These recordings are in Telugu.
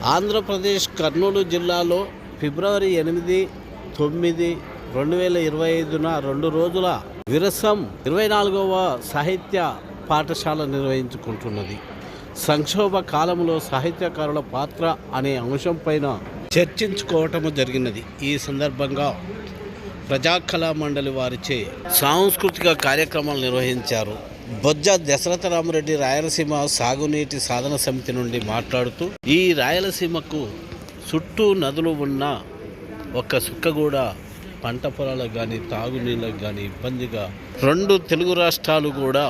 ఆంధ్రప్రదేశ్ కర్నూలు జిల్లాలో ఫిబ్రవరి 8, 9, 2025 2 రోజుల విరసం 24వ సాహిత్య పాఠశాల నిర్వహించుకుంటున్నది. సంక్షోభ కాలంలో సాహిత్యకారుల పాత్ర అనే అంశంపైన చర్చించుకోవటం జరిగినది. ఈ సందర్భంగా ప్రజాకళా మండలి వారిచే సాంస్కృతిక కార్యక్రమాలు నిర్వహించారు. బొజ్జ దశరథరామరెడ్డి రాయలసీమ సాగునీటి సాధన సమితి నుండి మాట్లాడుతూ, ఈ రాయలసీమకు చుట్టూ నదులు ఉన్న ఒక్క సుక్క కూడా పంట పొలాలకు కానీ తాగునీళ్ళకు కానీ ఇబ్బందిగా 2 తెలుగు రాష్ట్రాలు కూడా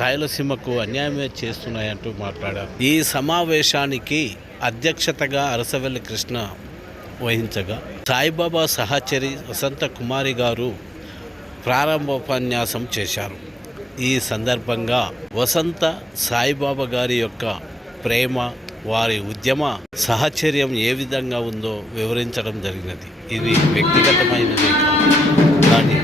రాయలసీమకు అన్యాయమే చేస్తున్నాయంటూ మాట్లాడారు. ఈ సమావేశానికి అధ్యక్షతగా అరసవెల్లి కృష్ణ వహించగా సాయిబాబా సహచరి వసంత కుమారి గారు ప్రారంభోపన్యాసం చేశారు. ఈ సందర్భంగా వసంత సాయిబాబా గారి యొక్క ప్రేమ, వారి ఉద్యమ సహచర్యం ఏ విధంగా ఉందో వివరించడం జరిగినది. ఇది వ్యక్తిగతమైనది కానీ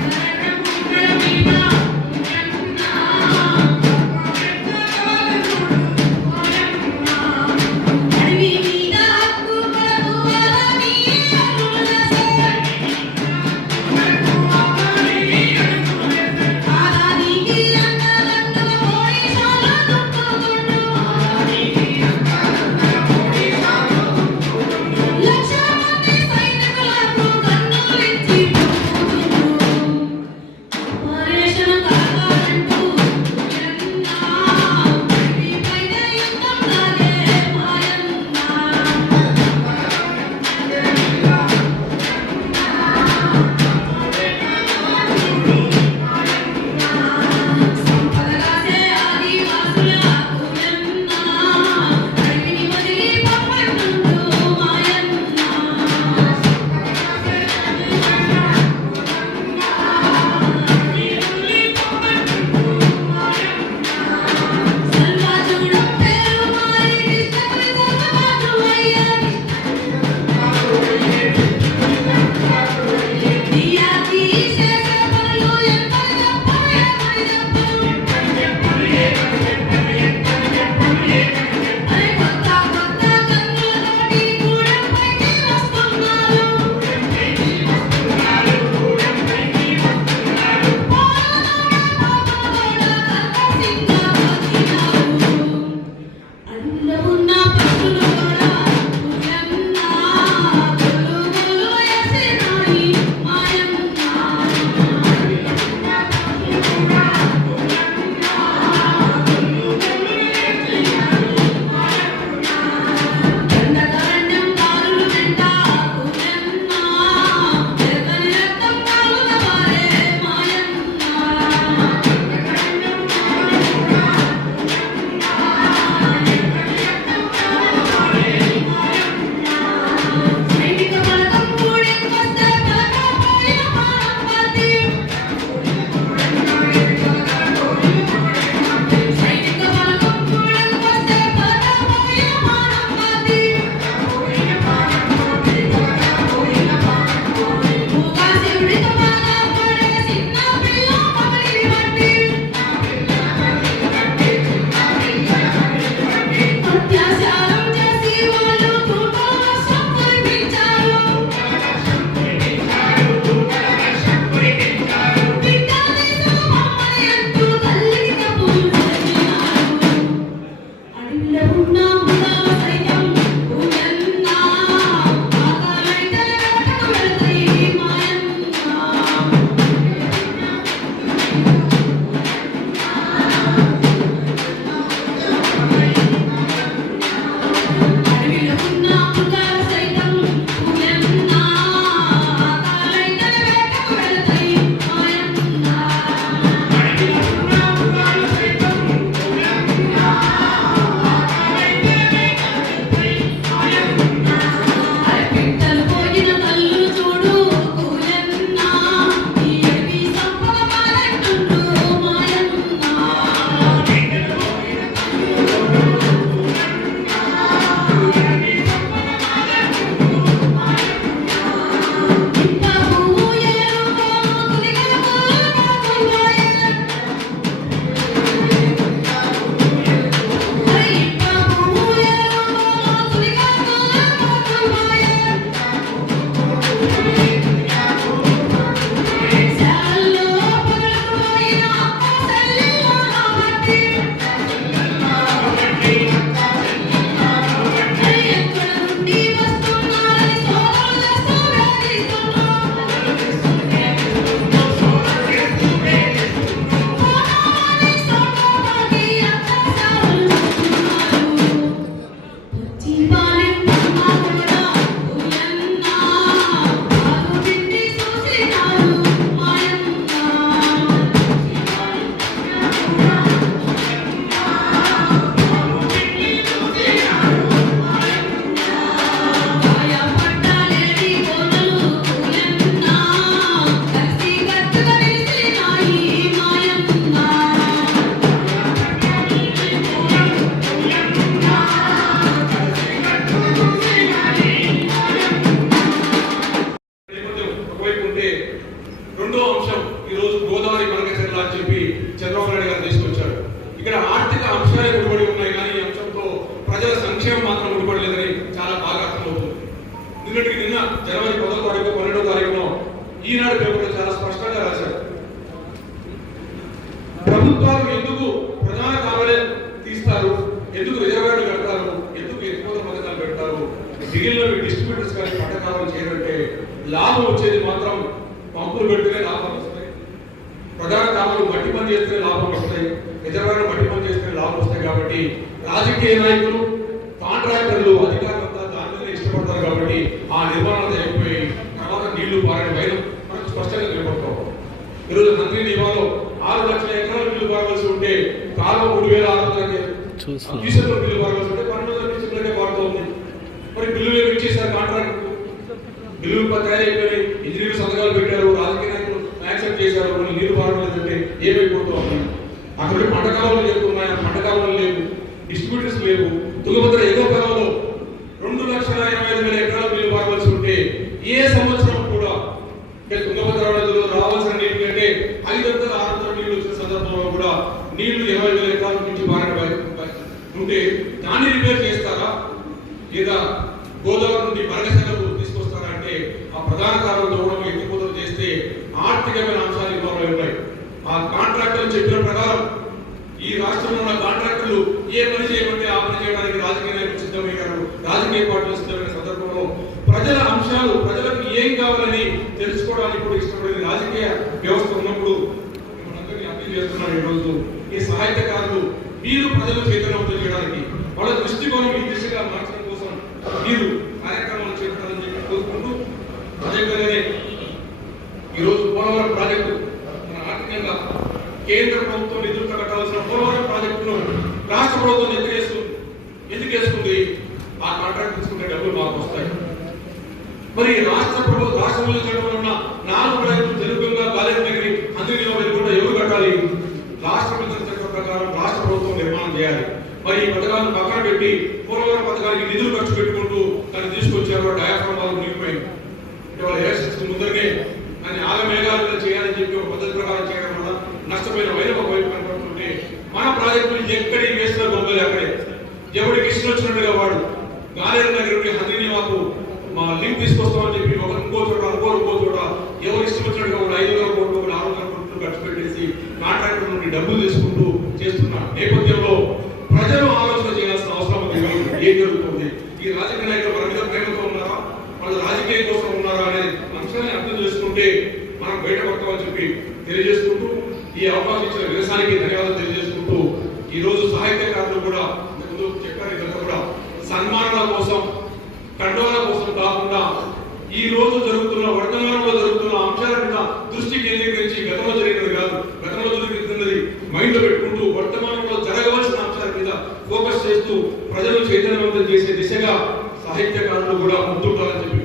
ఎందుకు రిజర్వాయర్లు కడతారు, ఎందుకు ఎక్కువ పథకాలు పెడతారు, మిగిలిన డిస్ట్రిబ్యూటర్స్ కానీ పథకాలు చేయాలంటే లాభం వచ్చేది మాత్రం పంపులు పెడితేనే లాభం వస్తాయి, ప్రధాన కాలువలు మట్టి పని చేస్తేనే లాభం వస్తాయి, రిజర్వాయర్లు మట్టి పని చేస్తేనే లాభం వస్తాయి. కాబట్టి రాజకీయ నాయకులు కాంట్రాక్టర్లు అధికారులంతా దాని మీద ఇష్టపడతారు. కాబట్టి ఆ నిర్మాణాలు అయిపోయి తర్వాత నీళ్లు పారని వైరం మనకు స్పష్టంగా కనబడతాం. ఈరోజు మంత్రి నివాలో 6 లక్షల ఎకరాలు బిల్లు పారవలసి ఉంటే కాలువ 3,600 క్యూసెక్లు బిల్లు పారవలసి ఉంటే 12,000 క్యూసెక్లకే పారుతూ ఉంది. మరి బిల్లులు ఏమి ఇచ్చేసారు కాంట్రాక్ట్, బిల్లులు తయారైపోయి ఇంజనీర్లు సంతకాలు పెట్టారు, రాజకీయ నాయకులు యాక్సెప్ట్ చేశారు, మళ్ళీ నీళ్లు పారవలేదంటే ఏమైపోతూ ఉంది. అక్కడ పంటకాలంలో చెప్తున్నాయి, పంటకాలంలో లేవు, డిస్ట్రిబ్యూటర్స్ లేవు. తుంగభద్ర ఎగువ కాలంలో 2,85,000 ఎకరాలు బిల్లు పారవలసి ఉంటే ఏ సంవత్సరం కూడా తుంగభద్ర నదిలో రావాల్సిన నీటి కంటే 500-600 నీళ్లు వచ్చిన సందర్భంలో కూడా నీళ్లు 20,000 ఎకరాల నుంచి ఉంటే దాన్ని రిపేర్ చేస్తారా లేదా గోదావరి నుండి మరగసలకు తీసుకొస్తారా అంటే ఆ ప్రధాన కారణం దూరం ఎత్తిపోతలు చేస్తే ఆర్థికమైన అంశాలు ఇన్వాల్వ్ అయి ఉన్నాయి. ఆ కాంట్రాక్టర్లు చెప్పిన ప్రకారం ఈ రాష్ట్రంలో ఉన్న కాంట్రాక్టర్లు ఏ పని చేయమంటే ఆ పని చేయడానికి రాజకీయ నాయకులు సిద్ధమయ్యారు, రాజకీయ పార్టీలు సిద్ధమైన సందర్భంలో ప్రజల అంశాలు ప్రజలకు ఏం కావాలని తెలుసుకోవడానికి కూడా ఇష్టపడేది రాజకీయ వ్యవస్థ ఉన్నప్పుడు మనందరినీ అప్పీల్ చేస్తున్నాం. ఈరోజు ఈ సాహిత్యకారులు మీరు ప్రజలు చైతన్యవంతం చేయడానికి వాళ్ళ దృష్టికోణం ఈ దిశగా మార్చడం కోసం మీరు కార్యక్రమాలు చేపట్టాలని చెప్పి కోరుకుంటూ, అదేవిధంగానే ఈరోజు పోలవరం ప్రాజెక్టు మన ఆర్థికంగా కేంద్ర ప్రభుత్వం నిధులతో కట్టాల్సిన పోలవరం ప్రాజెక్టును రాష్ట్ర ప్రభుత్వం ఎందుకు వేసుకుంది? ఆ కాంట్రాక్ట్ తీసుకుంటే డబ్బులు మాకు వస్తాయి. మరి రాష్ట్రంలో చేయడంలో ఉన్న 4 ప్రాజెక్టులు తెలుగుగా కాలేజీ దగ్గర అందరిలో వెళ్ళకుండా ఎవరు కట్టాలి? రాష్ట్ర చట్టం ప్రకారం రాష్ట్ర ప్రభుత్వం నిర్మాణం చేయాలి. మరి ఈ పథకాలను పక్కన పెట్టి పోలవరం పథకానికి నిధులు ఖర్చు పెట్టుకుంటూ దాన్ని తీసుకొచ్చారు, డయాఫ్రామ్ వాళ్ళు మునిగిపోయింది. ఇవాళ ఎలక్షన్స్ ముందరనే దాన్ని ఆగమేఘాలుగా చేయాలని చెప్పి ఒక పద్ధతి ప్రకారం చేయడం వల్ల నష్టపోయిన వైపు వైపు కనపడుతుంటే మన ప్రాజెక్టులు ఎక్కడికి వేసిన గొప్పలు అక్కడే ఎవరికి ఇష్టం వచ్చినట్టుగా వాడు గాలేరు దగ్గర ఉంటే హంద్రిని మాకు మా లింక్ తీసుకొస్తామని చెప్పి ఒక ఇంకో చోట ఎవరు ఇష్టం వచ్చినట్టుగా కూడా 500 కోట్లు 600 కోట్లు ఖర్చు పెట్టేసి కాంట్రాక్టర్ నుండి డబ్బులు తీసుకుంటూ చేస్తున్న నేపథ్యంలో ప్రజలు ఆలోచన చేయాల్సిన అవసరం ఉంది. ఏం జరుగుతుంది? ఈ రాజకీయ నాయకులు మన మీద ప్రేమతో ఉన్నారా, వాళ్ళు రాజకీయం కోసం ఉన్నారా అనే అంశాన్ని అర్థం చేసుకుంటే మనం బయటపడతామని చెప్పి తెలియజేసుకుంటూ ఈ అవకాశం ఇచ్చిన వ్యవసాయానికి ధన్యవాదాలు తెలియజేసుకుంటూ, ఈ రోజు సాహిత్యకారులు కూడా ఇంతకుముందు చెప్పారు, ఇదంతా కూడా సన్మానాల కోసం కండోల కోసం కాకుండా ఈ రోజు జరుగుతున్న